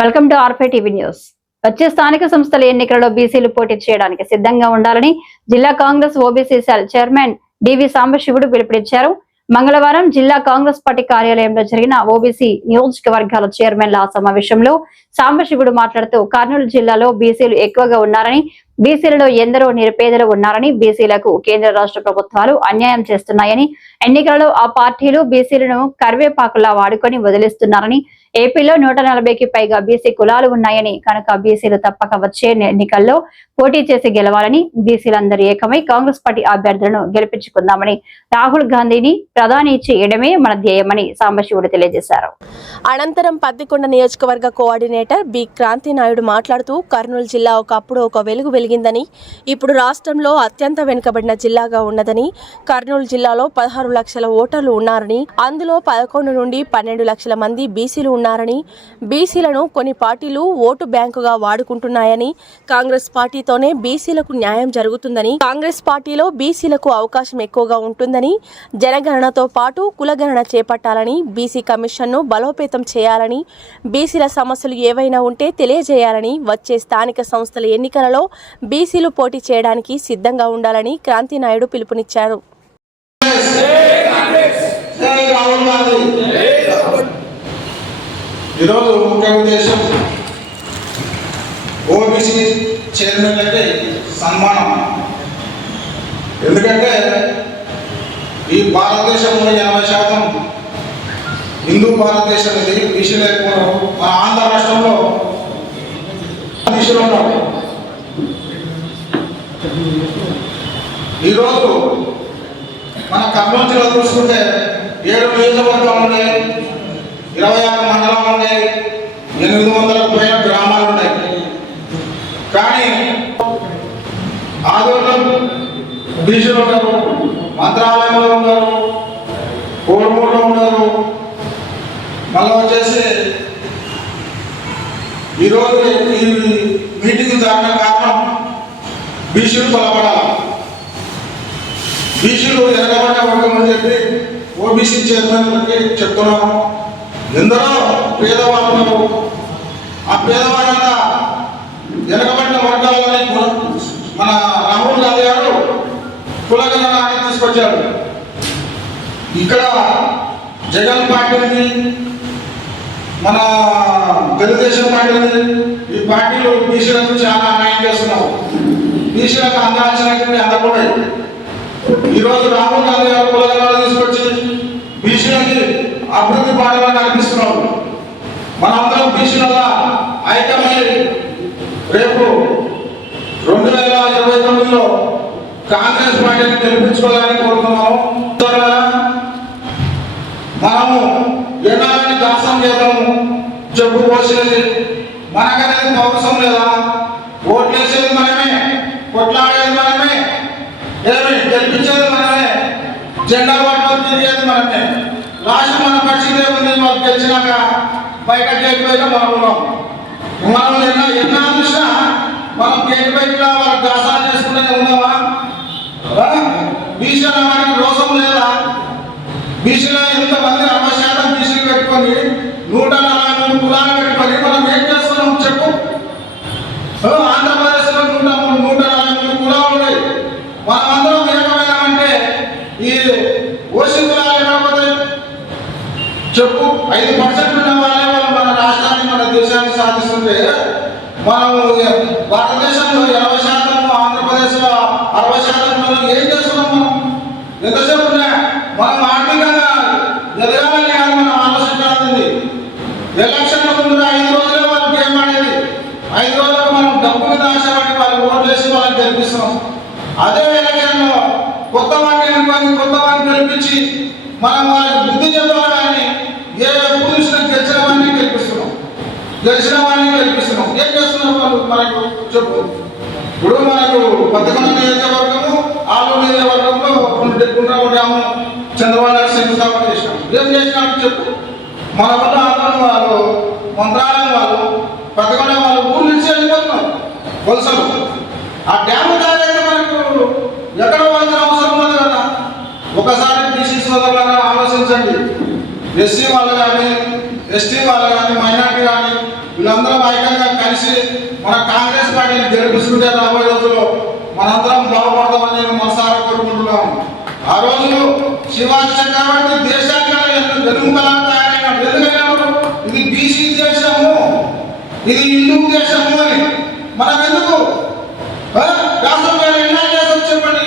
Welcome to R5 TV news. వచ్చే స్థానిక సంస్థల ఎన్నికలలో బీసీలు పోటీ చేయడానికి సిద్ధంగా ఉండాలని జిల్లా Congress OBC cell chairman DV Sambasivudu పిలుపునిచ్చారు. మంగళవారం జిల్లా కాంగ్రెస్ పార్టీ కార్యాలయంలో జరిగిన ఓబీసీ నియోజకవర్గాల చైర్మన్ల సమావేశంలో సాంబశివుడు మాట్లాడుతూ కర్నూలు జిల్లాలో బీసీలు ఎక్కువగా ఉన్నారని, బీసీలలో ఎందరో నిరుపేదలు ఉన్నారని, బీసీలకు కేంద్ర రాష్ట్ర ప్రభుత్వాలు అన్యాయం చేస్తున్నాయని, ఎన్నికలలో ఆ పార్టీలు బీసీలను కరివేపాకులా వాడుకొని వదిలిస్తున్నారని, ఏపీలో 140కి పైగా బీసీ కులాలు ఉన్నాయని, కనుక బీసీలు తప్పక వచ్చే ఎన్నికల్లో పోటీ చేసి గెలవాలని, బీసీలందరూ ఏకమై కాంగ్రెస్ పార్టీ అభ్యర్థులను గెలిపించుకుందామని, రాహుల్ గాంధీని ప్రధాని చేయడమే మన ధ్యేయమని సాంబశివుడు తెలియజేశారు. అనంతరం పత్తికొండ నియోజకవర్గ కోఆర్డినేటర్ బి క్రాంతి నాయుడు మాట్లాడుతూ కర్నూలు జిల్లా ఒకప్పుడు ఒక వెలుగు వెలిగిందని, ఇప్పుడు రాష్ట్రంలో అత్యంత వెనుకబడిన జిల్లాగా ఉన్నదని, కర్నూలు జిల్లాలో 16 లక్షల ఓటర్లు ఉన్నారని, అందులో 11 నుండి 12 లక్షల మంది బీసీలు ఉన్నారని, బీసీలను కొన్ని పార్టీలు ఓటు బ్యాంకుగా వాడుకుంటున్నాయని, కాంగ్రెస్ పార్టీతోనే బీసీలకు న్యాయం జరుగుతుందని, కాంగ్రెస్ పార్టీలో బీసీలకు అవకాశం ఎక్కువగా ఉంటుందని, జనగణనతో పాటు కులగణన చేపట్టాలని, బీసీ కమిషన్ను బలోపేతం చేయాలని, బీసీల సమస్యలు ఏవైనా ఉంటే తెలియజేయాలని, వచ్చే స్థానిక సంస్థల ఎన్నికలలో బీసీలు పోటీ చేయడానికి సిద్ధంగా ఉండాలని క్రాంతి నాయుడు పిలుపునిచ్చారు. ఈరోజు ముఖ్య ఉద్దేశం ఓబీసీ చైర్మన్లకి సన్మానం. ఎందుకంటే ఈ భారతదేశంలో 80% హిందూ భారతదేశం ఇది. బీసీలు ఎక్కువ మన ఆంధ్ర రాష్ట్రంలో బీసీలు ఉన్నారు. ఈరోజు మన కర్నూలు జిల్లా చూసుకుంటే 7 నియోజకవర్గాలు ఉన్నాయి, 26 మండలాలు ఉన్నాయి, 800కు పైన గ్రామాలు ఉన్నాయి. కానీ ఆదూరులో బీసీలు ఉన్నారు, మంత్రాలయంలో ఉన్నారు, కోడుమూరులో ఉన్నారు. మళ్ళీ వచ్చేసి ఈరోజు ఈ మీటింగ్ జరగడం కారణం బీసీలు బలపడాలి, బీసీలు ఎనగబడ్డ వర్గం అని చెప్పి ఓబీసీ చైర్మన్కి చెప్తున్నాము. ఎందరో పేదవాళ్ళు ఉన్నారు. ఆ పేదవాళ్ళంతా వెనకబడిన వర్గాలని మన రాహుల్ గాంధీ గారు కులగణన తీసుకొచ్చాడు. ఇక్కడ జగన్ పార్టీని, మన తెలుగుదేశం పార్టీని, ఈ పార్టీలు బీసీలకు చాలా అన్యాయం చేస్తున్నావు. బీసీలకు అందాల్సినటువంటి అందకూడదు. ఈరోజు రాహుల్ గాంధీ గారు కులగణన తీసుకొచ్చి బీసీలకి అభివృద్ధి బాటలో నడిపిస్తున్నారు. మనందరం బీసీల ఐక్యమై రేపు 2029లో కాంగ్రెస్ పార్టీని గెలిపించుకోవాలని కోరుతున్నాము. మనము ఎన్నాలని దాసం చేద్దాము, చెప్పు పోసేది మనకనేది పౌరుషం లేదా? ఓట్లేసేది మనమే, కొట్లాడేది మనమే, ఏమి గెలిపించేది మనమే, జెండా పట్టుకొని తిరిగేది మనమే. లాస్ట్ మన పరిస్థితి ఉంది. వాళ్ళు గెలిచినాక బయట గేట్ బయట మనం ఉన్నాం. మనం ఎన్నా చూసినా మనం గేట్ బయట వాళ్ళకి దాసాలు చేసుకుంటే ఉన్నావా? బీసీల మనకి రోషం లేదా? బీసీలో ఎంతమంది 60% బీసీలు పెట్టుకొని 143 కులాలు పెట్టుకొని మనం ఏం చేస్తున్నాం చెప్పు? ఆంధ్రప్రదేశ్లో 143 కులాలు ఉన్నాయి. మనమందరం ఏకమైనామంటే ఈ ఓసీ కులాలు ఎక్కడపోతాయి చెప్పు? 5% ఉన్న వాళ్ళే వాళ్ళు మన రాష్ట్రాన్ని, మన దేశాన్ని సాధిస్తుంటే మనము భారతదేశంలో 20%, ఆంధ్రప్రదేశ్లో 60% ఏం చేస్తున్నాం? మనం ఎంతసేపు ఉన్నా మనం ఆర్థికంగా ఎదగాలని కాదు మనం ఆలోచించాల్సింది. ఎలక్షన్ల ముందు 5 రోజులే వాళ్ళు గేమ్ ఆడేది. 5 రోజులకు మనం డబ్బు మీద ఆశపడి వాళ్ళు ఓట్లు వేసి వాళ్ళని గెలిపిస్తున్నాం. అదే ఎలక్షన్లో కొత్త వాడిని గెలిపించి మనం వాళ్ళకి బుద్ధి చెప్పాలి. కానీ ఏ చూసినా గెలిచిన వాడిని గెలిపిస్తున్నాం. ఏం చేస్తున్నాం వాళ్ళు మనకు చెప్పు? ఇప్పుడు మనకు పత్తికొండ నియోజకవర్గము, ఆలూరు నియోజకవర్గంలో గుండ్రాము చంద్రబాబు నాయుడు శంకుస్థాపన చేసినాం. ఏం చేసినట్టు చెప్పు? మన వల్ల ఆందోళన వాళ్ళు, మంత్రాలయం వాళ్ళు, పత్తికొండ వాళ్ళు ఊరు నుంచి వెళ్ళిపోతున్నారు వలసలు. ఆ డ్యాము తయారైతే మనకు ఎక్కడ వాళ్ళకి అవసరం ఉన్నది కదా. ఒకసారి బీసీ సోదరులను ఆలోచించండి. ఎస్సీ వాళ్ళు కానీ, ఎస్టీ వాళ్ళు కానీ, మైనార్టీ కానీ వీళ్ళందరం ఐక్యంగా కలిసి మన కాంగ్రెస్ పార్టీని గెలిపిస్తుంటే రాబోయే రోజుల్లో మనందరం బాగుపడతామని నేను మనసారా కోరుకుంటున్నాము. ఆ రోజు శివాజీ చక్రవర్తి దేశానికి వెలుగులా తయారైన ఎందుకైనా ఇది బీసీ దేశము, ఇది హిందూ దేశము అని మనం ఎందుకు రాష్ట్రం ఎలా చేసి చెప్పండి.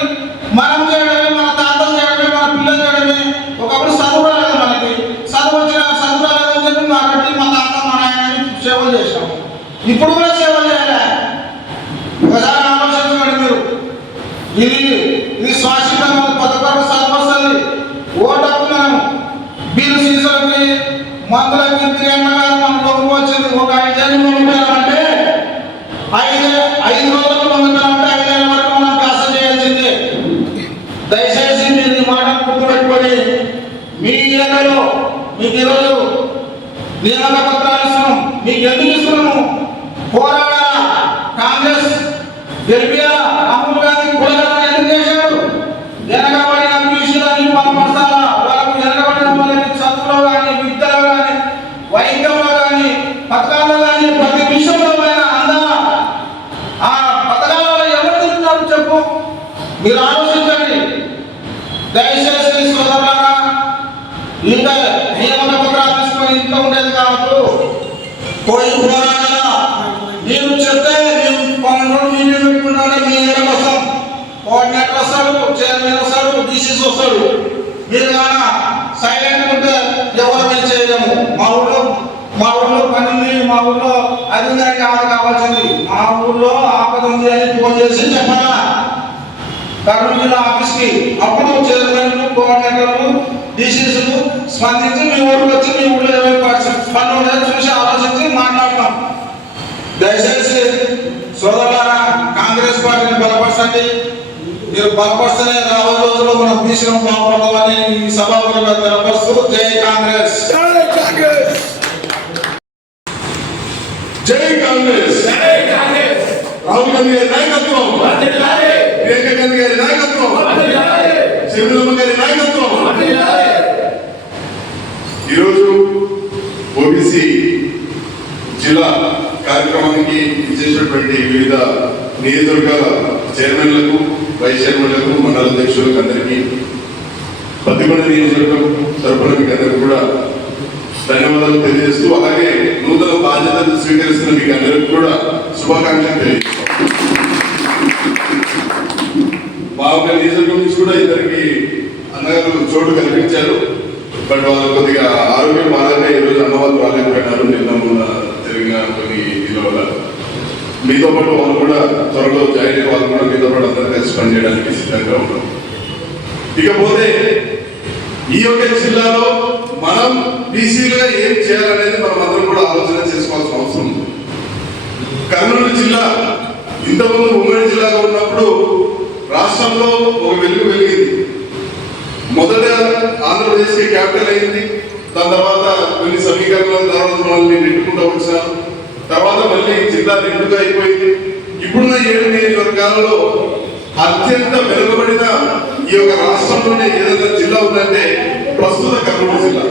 మనం చేయడమే, మన తాతలు చేయడమే, మన పిల్లలు చేయడమే. ఒకప్పుడు చదువు రాలేదు, మనకి చదువు రాలేదని చెప్పి మా బట్టి మా తాత మా నాయన సేవలు చేశాము. ఇప్పుడు కూడా సేవలు చేయాలి. ఒకసారి ఆలోచించండి మీరు. ఇది శాశ్వతంగా పథకాలు చదువు ఓటకు మనం బీరు సీసాలకి మందులకి తిరిగినగా మనం డబ్బు వచ్చింది. ఒక 5 ఏళ్ళు పంపుతామంటే 5 రోజులకు పంపుతామంటే 5 ఏళ్ళ వరకు మనం కాస చేయాల్సిందే. దయచేసి మీరు ఈ మాట గుర్తుపెట్టుకొని మీ ఏరియాలో మీకు ఈరోజు నియామక పత్రాలు ఇస్తున్నాం. మీకు ఎందుకు ఇస్తున్నాము? పోరాడాల కాంగ్రెస్ గెలిపియాల రాహుల్ గాంధీ కూడా ఎందుకు చేశాడు? వెనకబడిన బీసీలని బలపరచాలా, వాళ్ళకు వెనకబడిన వాళ్ళకి చదువులో కానీ, విద్యలో కానీ, వైద్యంలో కానీ, పథకాల్లో కానీ ప్రతి విషయంలో అందాలా. ఆ పథకాలలో ఎవరు తింటున్నారు చెప్పు, మీరు ఆలోచించండి. దయచేసి సోదరులారా, ఇంకా నియామక పత్రాలు తీసుకొని ఇంట్లో ఉండేది కావచ్చు, పోయి పోరాడాలా. మీరు చెప్తే మేము 12 రోజులు మీటింగ్ పెట్టుకుంటానే మీ ఏరియా కోసం కోఆర్డినేటర్ వస్తాడు, చైర్మన్ వస్తాడు, డీసీసీ వస్తాడు. మీరు కానీ సైలెంట్ ఉంటే ఎవరు చేయలేము. మా ఊళ్ళో పని ఉంది, మా ఊళ్ళో అది ఉందని కావాల్సింది. మా ఊళ్ళో ఆపద ఉంది అని ఫోన్ చేసి చెప్పాలా కర్నూలు జిల్లా ఆఫీస్కి. అప్పుడు చైర్మన్లు, కోఆర్డినేటర్లు, డీసీసీలు స్పందించి మీ ఊరికి వచ్చి మీ ఊళ్ళో ఏమేమి పనులు ఉన్నాయో చూసి ఆలోచించి మాట్లాడతాం. దయచేసి సోదరులారా, కాంగ్రెస్ పార్టీని బలపరచండి. మీరు బలపరిస్తేనే రాబోయే రోజుల్లో మనం బీసీలను బాగుపడతామని ఈ సభాపతిగా తెలపరుస్తూ జై కాంగ్రెస్, జై కాంగ్రెస్, జై కాంగ్రెస్, జై కాంగ్రెస్. రాహుల్ గాంధీ గారి నాయకత్వం, ప్రియాంక గాంధీ గారి నాయకత్వం, శివరామ గారి నాయకత్వం. ఈరోజు ఓబీసీ జిల్లా కార్యక్రమానికి ఇచ్చేసినటువంటి వివిధ నియోజకవర్గాల చైర్మన్లకు, వైస్ చైర్మన్లకు, మండల అధ్యక్షులకు అందరికీ పత్తికొండ నియోజకవర్గం తరఫున మీకు అందరికీ కూడా ధన్యవాదాలు తెలియజేస్తూ, అలాగే నూతన బాధ్యతలు స్వీకరిస్తున్న మీకు అందరికీ కూడా శుభాకాంక్షలు తెలియజేస్తాం. మా ఒక నియోజకవర్గం నుంచి కూడా ఇద్దరికి అన్నగారు చోటు కల్పించారు. బట్ వాళ్ళు కొద్దిగా ఆరోగ్యం బాగానే ఈరోజు అన్నవాళ్ళు రాలేకపోయినారు. నిన్న మొన్న జరిగిన కొన్ని ఇదిల వల్ల మీతో పాటు వాళ్ళు కూడా త్వరలో జాయిన్ అయ్యే వాళ్ళు కూడా మీతో పాటు అందరూ కలిసి పనిచేయడానికి సిద్ధంగా ఉన్నాం. ఇకపోతే ఈ యొక్క జిల్లాలో మనం బీసీలుగా ఏం చేయాలనేది మనం అందరం కూడా ఆలోచన చేసుకోవాల్సిన అవసరం ఉంది. కర్నూలు జిల్లా ఇంతకుముందు ఉమ్మడి జిల్లాగా ఉన్నప్పుడు రాష్ట్రంలో ఒక వెలుగు వెలిగింది. మొదట ఆంధ్రప్రదేశ్కి క్యాపిటల్ అయింది. దాని తర్వాత కొన్ని సమీకరణల తర్వాత మనల్ని నెట్టుకుంటూ వచ్చినారు. తర్వాత మళ్ళీ జిల్లా రెండుగా అయిపోయింది. ఇప్పుడున్న 7 నియోజకవర్గాలలో అత్యంత వెనుకబడిన ఈ యొక్క రాష్ట్రంలోనే ఏదైనా జిల్లా ఉందంటే ప్రస్తుత కర్నూలు జిల్లా.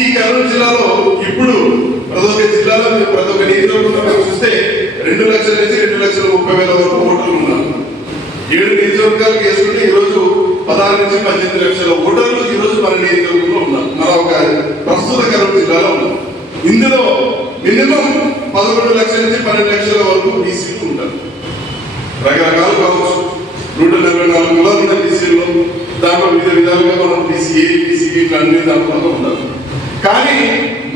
ఈ కర్నూలు జిల్లాలో ఇప్పుడు ప్రతి ఒక్క జిల్లాలో ప్రతి ఒక్క నియోజకవర్గంలో చూస్తే 2 లక్షల నుంచి 2,30,000 వరకు ఓటర్లు ఉన్నారు. 7 నియోజకవర్గాలకు వేసుకుంటే ఈరోజు 16 నుంచి 18 లక్షల ఓటర్లు ఈరోజు మన నియోజకవర్గంలో ఉన్నారు. మన ఒక ప్రస్తుత కర్నూలు జిల్లాలో ఉన్నారు. ఇందులో మినిమం 11 లక్షల నుంచి 12 లక్షల వరకు బీసీలు ఉంటారు. రకరకాలు కావచ్చు. 144 కులాలు ఉన్న బీసీలు, దాంట్లో వివిధ విధాలుగా మనం బీసీఏ, బీసీబీ అన్ని దాంట్లో ఉంటారు. కానీ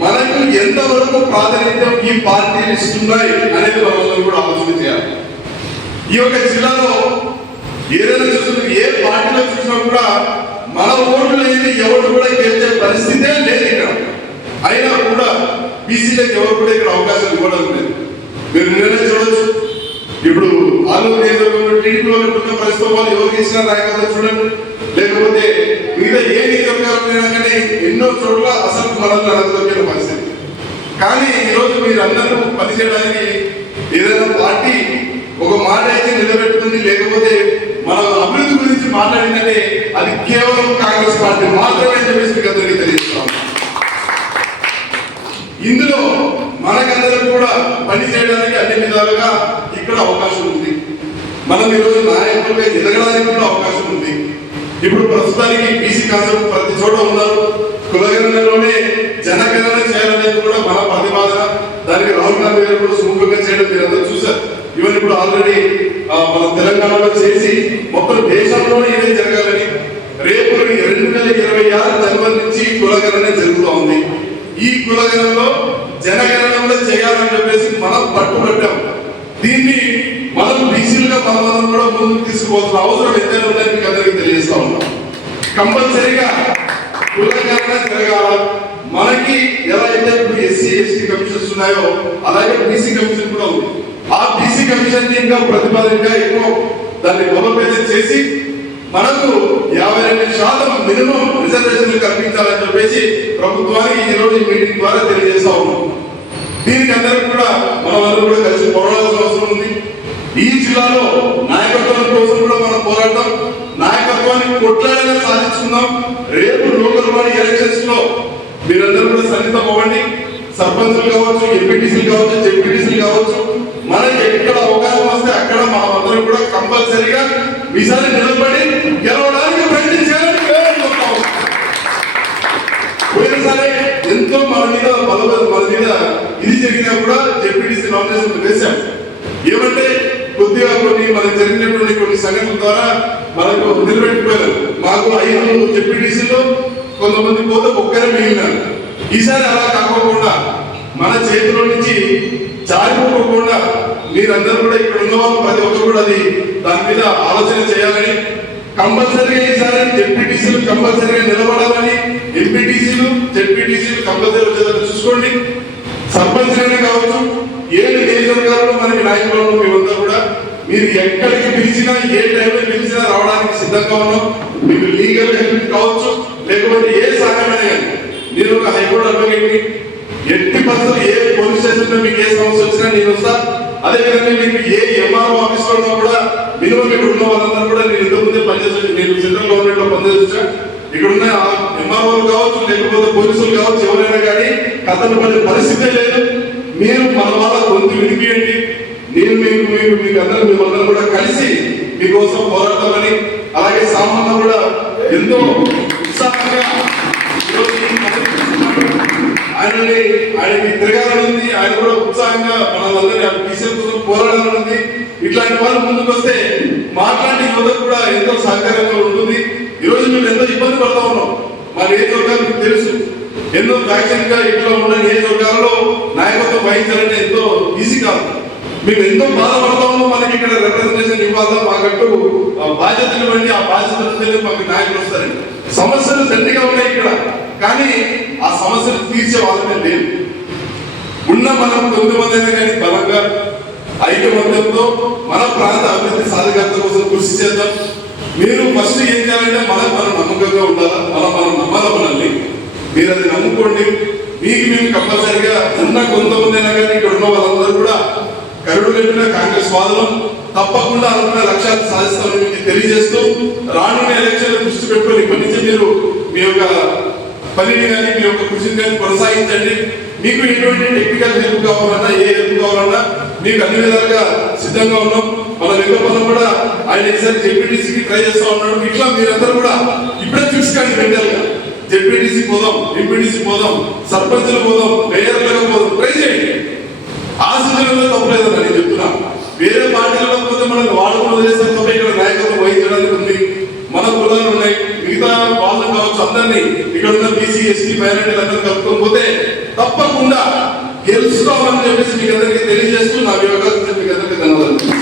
మనకు ఎంతవరకు ప్రాధాన్యత ఈ పార్టీలు ఇస్తున్నాయి అనేది మనం కూడా ఆలోచన చేయాలి. ఈ యొక్క జిల్లాలో ఏదైనా చూస్తున్న ఏ పార్టీలో చూసినా కూడా మన ఓట్లు లేని ఎవరు కూడా గెలిచే పరిస్థితే లేదు ఇక్కడ. అయినా కూడా బీసీలకు ఎవరు కూడా ఇక్కడ అవకాశం ఇవ్వడం లేదు. మీరు నిన్ననే చూడొచ్చు. ఇప్పుడు ఆలూరు నియోజకవర్గంలో టీడీపీ వాళ్ళు ఉన్న పరిస్థితుల్లో వాళ్ళు ఎవరికి ఇచ్చినా రాయకపోతే చూడండి. లేకపోతే మిగతా ఏ నియోజకవర్గాలైనా కానీ ఎన్నో చోట్ల అసలు మనల్ని అడగదొక్కిన పరిస్థితి. కానీ ఈరోజు మీరందరూ పనిచేయడానికి ఏదైనా పార్టీ ఒక మాట అయితే నిలబెట్టుకుంది, లేకపోతే మన అభివృద్ధి గురించి మాట్లాడిందంటే అది కేవలం కాంగ్రెస్ పార్టీ మాత్రమే చెప్పేసి మీకు అందరికీ తెలియజేస్తాం. ఇందులో మనకందరం కూడా పని చేయడానికి అన్ని విధాలుగా ఇక్కడ అవకాశం ఉంది. మనం ఈరోజు నాయకులుగా ఎదగడానికి కూడా అవకాశం ఉంది. ఇప్పుడు ప్రస్తుతానికి బీసీ కాన్సెప్ట్ ప్రతి చోట ఉన్నారు. కులగణనలోనే జనగణన చేయాలనేది కూడా మన ప్రతిపాదన. దానికి రాహుల్ గాంధీ గారు కూడా సుముఖంగా చేయడం మీరు అందరూ చూశారు. ఇవన్నీ ఇప్పుడు ఆల్రెడీ మన తెలంగాణలో చేసి మొత్తం దేశంలోనే ఇదే జరగాలని రేపు 2026 జనవరి నుంచి కులగణన జరుగుతూ ఉంది. ఈ కులగణనలో జనగణన కూడా చేయాలని చెప్పేసి మనం పట్టుబట్టాం. దీన్ని మనం బీసీలుగా మనం కూడా ముందుకు తీసుకుపోతున్న అవసరం ఎంతైనా ఉందని మీకు అందరికీ తెలియజేస్తా ఉన్నాం. కంపల్సరీగా కులగణన జరగాల. మనకి ఎలా అయితే ఇప్పుడు ఎస్సీ ఎస్టీ కమిషన్స్ ఉన్నాయో అలాగే బీసీ కమిషన్ కూడా ఉంది. ఆ బీసీ కమిషన్ ఇంకా ప్రతిపాదనగా ఎక్కువ దాన్ని బలోపేతం చేసి మనకు 52% మినిమం రిజర్వేషన్లు కల్పించాలని చెప్పేసి ప్రభుత్వానికి ఈ రోజు మీటింగ్ ద్వారా తెలియజేస్తా ఉన్నాం. దీనికి అందరికీ కూడా మనమందరూ కూడా కలిసి పోరాడాల్సిన అవసరం ఉంది. ఈ జిల్లాలో నాయకత్వం కోసం కూడా మనం పోరాటం, నాయకత్వాన్ని కొట్లాడగా సాధించుకుందాం. రేపు లోకల్ బాడీ ఎలక్షన్స్ లో మీరందరూ కూడా సన్నిహితం అవ్వండి. సర్పంచులు కావచ్చు, ఎంపీటీసీలు కావచ్చు, జెడ్పీటీసీలు కావచ్చు, మనకి ఎక్కడ అవకాశం వస్తే అక్కడ మనమందరం కూడా కంపల్సరీగా ఈసారి నిలబడి గెలవడానికి ప్రయత్నించాలని పోయినసారి ఎంతో మన మీద ఇది జరిగినా కూడా జెడ్పీటీసీ నామినేషన్ వేశాం. ఏమంటే కొద్దిగా మనకు జరిగినటువంటి కొన్ని సంఘటనల ద్వారా మనకు నిలబెట్టిపోయారు. మాకు 5 జెడ్పీటీసీలో కొంతమంది పోతే ఒక్కరే మిగిలినారు. ఈసారి అలా కాకోకుండా మన చేతిలో నుంచి జారిపోకుండా మీరందరూ కూడా ఇక్కడ ఉన్న వాళ్ళు ప్రతి ఒక్కరు కూడా దాని మీద ఆలోచన చేయాలని, కంపల్సరీగా ఈసారి జెడ్పీటీసీలు కంపల్సరీగా నిలబడాలని, ఎంపీటీసీలు జెడ్పీటీసీలు కంపల్సరీ వచ్చేదాన్ని చూసుకోండి. సర్పంచ్గానే కావచ్చు, ఏ నియోజకవర్గాల్లో మనకి నాయకులు మేమంతా కూడా మీరు ఎక్కడికి పిలిచినా ఏ టైంలో పిలిచినా రావడానికి సిద్ధంగా ఉన్నాం. మీకు లీగల్ హెల్ప్ కావచ్చు, లేకపోతే ఏ సహాయమైనా కానీ నేను ఒక హైకోర్టు అడ్వకేట్ని, ఎట్టి పరిస్థితులు ఏ పోలీస్ స్టేషన్ లో మీకు ఏ సమస్య వచ్చినా నేను వస్తా. అదేవిధంగా మీకు ఏ ఎంఆర్ఓ ఆఫీస్ లో ఉన్నా కూడా మినిమం ఇక్కడ ఉన్న వాళ్ళందరూ కూడా నేను ఇంతకుముందే పనిచేస్తాను. నేను సెంట్రల్ గవర్నమెంట్ లో పనిచేస్తా. ఇక్కడ ఉన్న ఎంఆర్ఓలు కావచ్చు, లేకపోతే పోలీసులు కావచ్చు, ఎవరైనా కానీ కథలు పడే పరిస్థితే లేదు. మీరు మన వాళ్ళ గొంతు వినిపియండి. నేను మీకు అందరూ మిమ్మల్ని కూడా కలిసి మీకోసం పోరాడతామని, అలాగే సామాన్లు కూడా ఎంతో ఉత్సాహంగా ఆయనకి తిరగాలనుంది. ఆయన కూడా ఉత్సాహంగా మనందరినీ విషయం కోసం పోరాడాలనుంది. ఇట్లాంటి వాళ్ళు ముందుకు వస్తే మాట్లాడే యువతకు కూడా ఎంతో సహకారంగా ఉంటుంది. ఈరోజు మేము ఎంతో ఇబ్బంది పడతా ఉన్నాం. మా నియోజకవర్గాలు మీకు తెలుసు, ఎన్నో ఫ్యాక్షన్ గా ఇట్లా ఉన్న నియోజకవర్గాలలో నాయకత్వం వహించాలంటే ఎంతో ఈజీ కాదు. మేము ఎంతో బాధపడతా ఉన్నాం. మనకి ఇక్కడ రిప్రజెంటేషన్ ఇవ్వాలా, మాకంటూ బాధ్యతలు ఇవ్వండి, ఆ బాధ్యతలు మాకు నాయకులు వస్తారండి. సమస్యలు దండిగా ఉన్నాయి ఇక్కడ, కానీ ఆ సమస్యలు తీర్చే వాళ్ళమే లేదు. ఉన్న మనం 9 మంది అయినా కానీ బలంగా ఐకమత్యంతో మన ప్రాంత అభివృద్ధి సాధికారత కోసం కృషి చేద్దాం. మీరు ఫస్ట్ ఏం చేయాలంటే మనం నమ్మకంగా ఉండాలా, మనం నమ్మాలా మనల్ని. మీరు అది నమ్ముకోండి. మీకు మేము కంపల్సరిగా ఉన్న కొంతమంది అయినా కానీ ఇక్కడ ఉన్న వాళ్ళందరూ కూడా కరుడు కట్టిన కాంగ్రెస్ వాదనం తప్పకుండా అనుకున్న లక్ష్యాలు సాధిస్తామని మీకు తెలియజేస్తూ, రానున్న ఎలక్షన్ల దృష్టి పెట్టుకొని ఇప్పటి నుంచి మీరు మీ యొక్క పనిని కానీ మీ యొక్క కృషిని కానీ కొనసాగించండి. మీకు ఎటువంటి టెక్నికల్ హెల్ప్ కావాలన్నా, ఏ హెల్ప్ కావాలన్నా మీకు అన్ని విధాలుగా సిద్ధంగా ఉన్నాం. మన వెంకపల్లం కూడా ఆయన ఈసారి జెడ్పీటీసీకి ట్రై చేస్తా ఉన్నాడు. ఇట్లా మీరందరూ కూడా ఇప్పుడే ఫిక్స్ కానీ మెంటల్ గా జెడ్పీటీసీ పోదాం, ఎంపీటీసీ పోదాం, సర్పంచ్లు పోదాం, మేయర్లుగా పోదాం, ట్రై చేయండి. ఆశించడంలో తప్పలేదని నేను చెప్తున్నా. వేరే పార్టీలలో పోతే మనకు వాళ్ళు చేస్తే తప్ప ఇక్కడ నాయకత్వం వహించడానికి ఉంది. మన కులాలు ఉన్నాయి, మిగతా వాళ్ళు కావచ్చు, అందరినీ ఇక్కడ ఉన్న బీసీ ఎస్టీ మైనారిటీలు అందరూ కలుపుకోకపోతే తప్పకుండా గెలుచుకోవాలని చెప్పేసి మీకు అందరికీ తెలియజేస్తూ నా వివరాలు మీకు అందరికీ ధన్యవాదాలు.